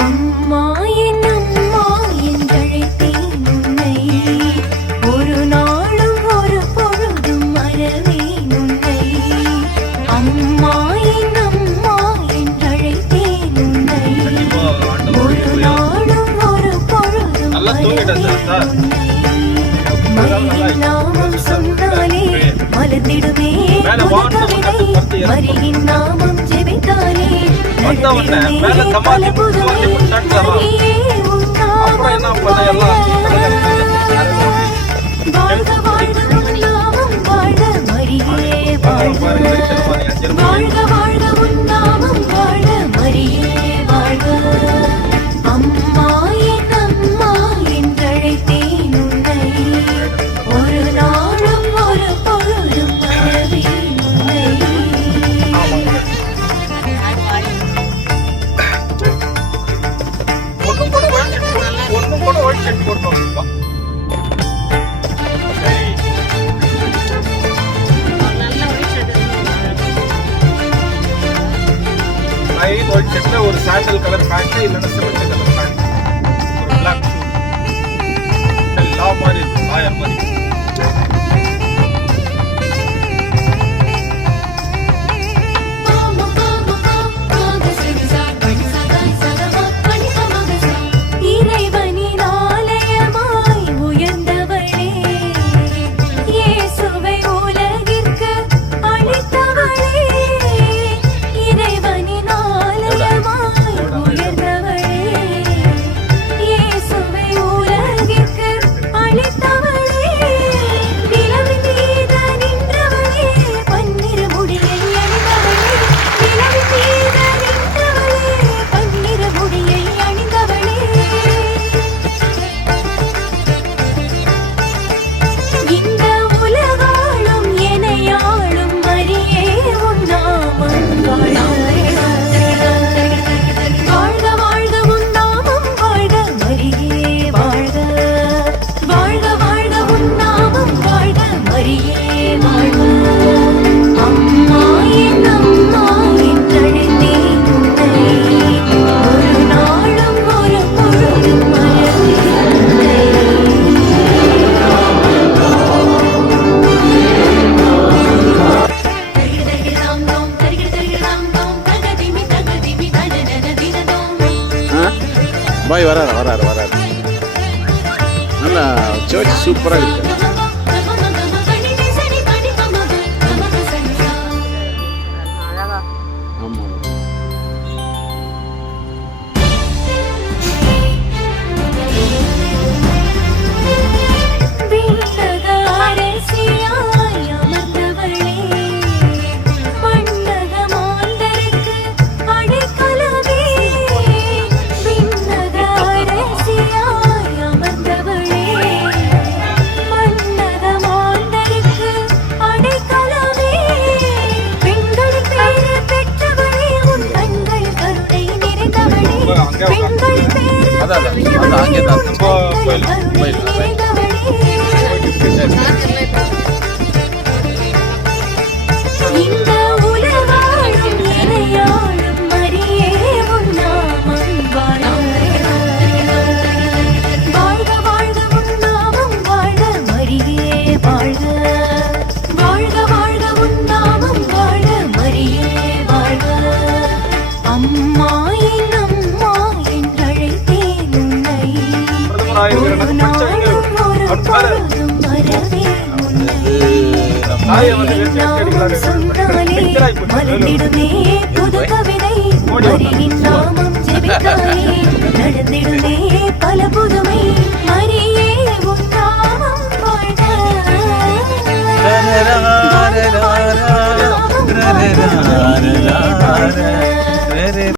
அம்மா என்றழைத்தேன் உன்னை, ஒரு நாளும் ஒரு பொழுதும் மறவேன் உன்னை. அம்மா என்றழைத்தேன் உன்னை, ஒரு நாளும் ஒரு பொழுதும் மறவேன் உன்னை. மரியின் நாமம் சொன்னாலே மலர்ந்திடுமே கவிதை, மரியின் நாமம் ஜெபித்தாலே பல புதுமை. வாழ்க வாழ்க உன் நாமம் வாழ மரியே வாழ்க, வாழ்க வாழ்க உன் நாமம் வாழ மரியே வாழ்க. அம்மா என்றழைத்தேன் உன்னை, ஒரு நாளும் ஒரு பொழுதும் மறவேன் உன்னை. ஒரு சாண்டல் கலர் பேண்ட் இல்லைன்னா சிமெண்ட் கலர் பேண்ட், ஒரு பிளாக் ஷூ, எல்லா மாதிரி இருக்கு, ஆயர் மாதிரி. பாய் வராரு நல்லா சர்ச் சூப்பராக இருக்கு. ஒரு நாளும் ஒரு தாயை வந்து மரியின் நாமம் சொன்னாலே பிக்சராய் போச்சு. மலர்ந்திடுமே புது கவிதை. மரியின் நாமம் ஜெபித்தாலே நடந்திடுமே பல புதுமை.